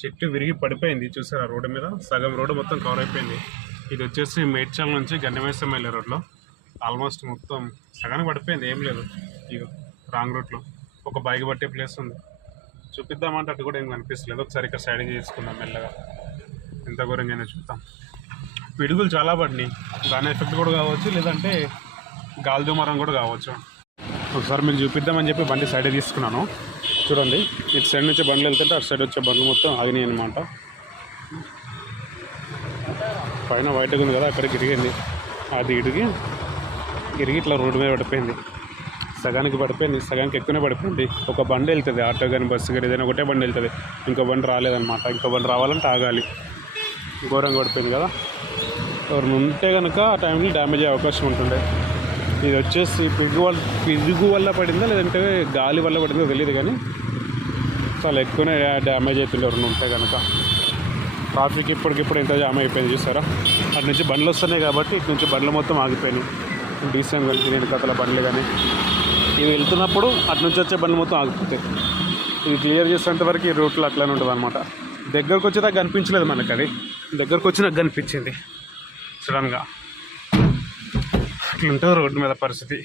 చెట్టు విరిగి పడిపోయింది చూసారా రోడ్డు మీద, సగం రోడ్డు మొత్తం కవర్ అయిపోయింది. ఇది వచ్చేసి మేడ్చల్ నుంచి గండిమేసం వెళ్ళే రోడ్లో ఆల్మోస్ట్ మొత్తం సగానికి పడిపోయింది, ఏం లేదు. ఇక రాంగ్ రూట్లో ఒక బైక్ పట్టే ప్లేస్ ఉంది, చూపిద్దామంటే అటు కూడా ఏం కనిపిస్తలేదు. ఒకసారి ఇక్కడ సైడ్ చేసుకుందాం మెల్లగా, ఎంత ఘోరంగా చూద్దాం. పిడుగులు చాలా పడినాయి, దాని ఎఫెక్ట్ కూడా కావచ్చు, లేదంటే గాలి దుమారం కూడా కావచ్చు. ఒకసారి మీకు చూపిద్దామని చెప్పి బండి సైడ్ తీసుకున్నాను. చూడండి, ఇటు సైడ్ నుంచి బండ్లు వెళ్తుంటే అటు సైడ్ వచ్చే బండ్లు మొత్తం ఆగినాయి అనమాట. పైన వైట్గా ఉంది కదా, అక్కడికి ఇరిగింది. అది ఇరిగి ఇట్లా రోడ్డు మీద పడిపోయింది, సగానికి పడిపోయింది, సగానికి ఎక్కువనే పడిపోయింది. ఒక బండి వెళ్తుంది, ఆటో కానీ బస్సు కానీ ఏదైనా ఒకటే బండి వెళ్తుంది, ఇంకో బండి రాలేదన్నమాట. ఇంకో బండి రావాలంటే ఆగాలి. ఘోరంగా పడిపోయింది కదా. ఎవరిని ఉంటే కనుక ఆ టైంలో డ్యామేజ్ అయ్యే అవకాశం ఉంటుండే. ఇది వచ్చేసి పిడుగు వల్ల పడిందా లేదంటే గాలి వల్ల పడిందో తెలియదు, కానీ చాలా ఎక్కువనే డ్యామేజ్ అవుతుంది ఎవరిని ఉంటే కనుక. ట్రాఫిక్ ఇప్పటికిప్పుడు ఎంత జామ్ అయిపోయింది చూసారా. అటు నుంచి బండ్లు వస్తున్నాయి కాబట్టి ఇటు నుంచి బండ్లు మొత్తం ఆగిపోయినాయి. డీసెంట్ కలిసి నేను కథల బండ్లు కానీ ఇవి వెళ్తున్నప్పుడు అటు నుంచి వచ్చే బండ్లు మొత్తం ఆగిపోతాయి. ఇది క్లియర్ చేసేంత వరకు ఈ రూట్లో అట్లానే ఉంటుంది అనమాట. దగ్గరకు వచ్చేదాకా కనిపించలేదు మనకు, అది దగ్గరకు వచ్చినాక కనిపించింది సడన్గా. అట్లుంటుంది రోడ్డు మీద పరిస్థితి.